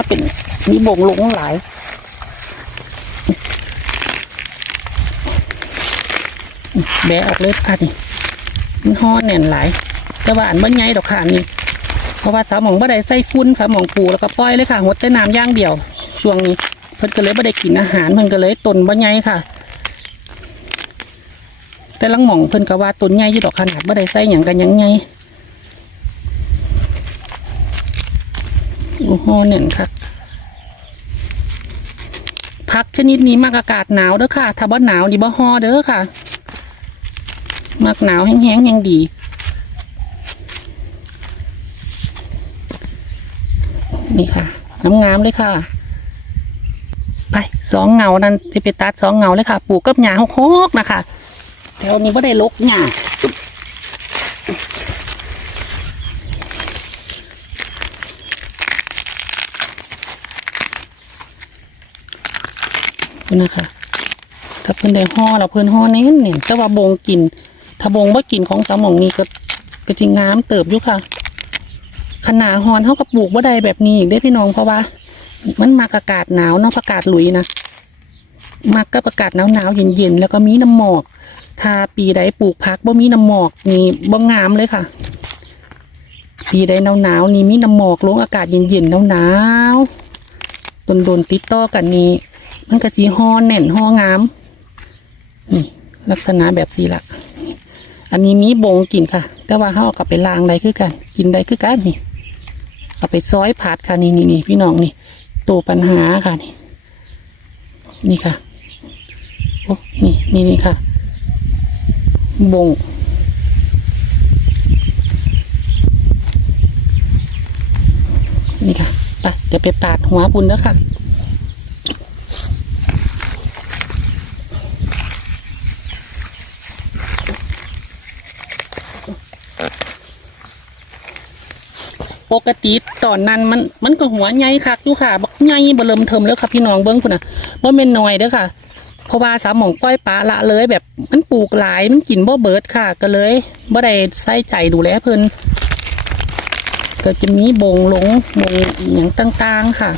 าเป็นมีบ่งลงหลายแบะออกเลยค่ะนี่มันห่อแน่นหลาย แต่ว่าอันบ่ใหญ่ดอกค่ะนี่เพราะว่าสาวหมองบ่ได้ใส่ฟุ้นค่ะหมองปูแล้วก็ปล่อยเลยค่ะหดแต่น้ำย่างเดียว ช่วงนี้ เพิ่นก็เลยบ่ได้กินอาหารเพิ่นก็เลยตนบ่ใหญ่ค่ะ แต่ลังหมองเพิ่นก็ว่าตนใหญ่อยู่ดอกขนาดบ่ได้ใส่หยังกันยังไง โอ้โหแน่นค่ะพักชนิดนี้มักอากาศหนาวเด้อค่ะ ถ้าบ่หนาวนี่บ่ฮอเด้อค่ะมักหนาวแห้งๆยังดี นี่ค่ะน้ำงามเลยค่ะ ไปสองเงานั้นจะไปตัดสองเงาเลยค่ะ ปลูกกับหญ้าโคกๆนะคะแถวนี้ก็ได้ลกหญ้า นี่นะคะถ้าเพิ่นได้ห่อเราเพิ่นห่อเน้นเนี่ยแต่ว่าบงกิน ถ้าบงว่ากินของสามองนี้ก็ก็จริงงามเติบอยู่ค่ะ ขนาฮอนเท่ากับปลูกว่าใดแบบนี้อีกได้พี่น้องเพราะว่า มันมักอากาศหนาวนาะประกาศหลุยนะมักก็ประกาศหนาวหนาวเย็นเย็นๆแล้วก็มีน้ำหมอก ถ้าปีใดปลูกพักบ่มีน้ำหมอกนี่บ่งามเลยค่ะ ปีใดหนาวหนาวนี่มีน้ำหมอกลงอากาศเย็นเย็นหนาวหนาวโดนๆติดต่อกันนี้ มันก็สีห่อแน่นห่องาม นี่ ลักษณะแบบสีละอันนี้มีบงกินค่ะ แต่ว่าเขาเอากลับไปล้างได้คือกัน กินได้คือกันนี่ เอาไปซอยผัดค่ะนี่นี่นี่พี่น้องนี่ตัวปัญหาค่ะนี่ นี่ค่ะโอ้นี่นี่นี่ค่ะ บงนี่ค่ะไปเดี๋ยวไปปาดหัวปุ่นแล้วค่ะ ปกติตอนนั้นมันมันก็หัวใหญ่คักอยู่ค่ะบักใหญ่บ่เริ่มเทิมแล้วค่ะพี่น้องเบิ้งพุ่นน่ะบ่แม่นน้อยเด้อค่ะ เพราะว่าสามหม่องปล่อยปลาละเลยแบบมันปลูกหลายมันกินบ่เบิดค่ะ ก็เลยบ่ได้ใส่ใจดูแลเพิ่นก็จะมีบงหลงบงอย่างต่างๆค่ะ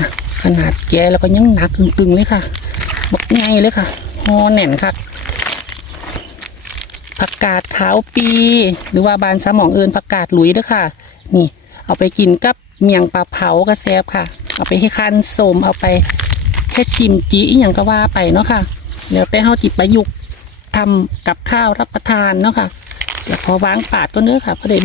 นะขนาดแกแล้วก็ยังหนักตึงๆเลยค่ะบักใหญ่เลยค่ะฮอแน่นค่ะ ผักกาดขาวปี หรือว่าบานสมองเอินผักกาดหลุยเด้อค่ะ นี่ เอาไปกินกับเมียงปลาเผากระแซบค่ะ เอาไปให้คันสมเอาไปแค่จิ้มจีอย่างก็ว่าไปเนาะค่ะแล้วไปเฮาจิบประยุกต์ทำกับข้าวรับประทานเนาะค่ะแล้วพอวางปาดก็เนื้อค่ะพอได้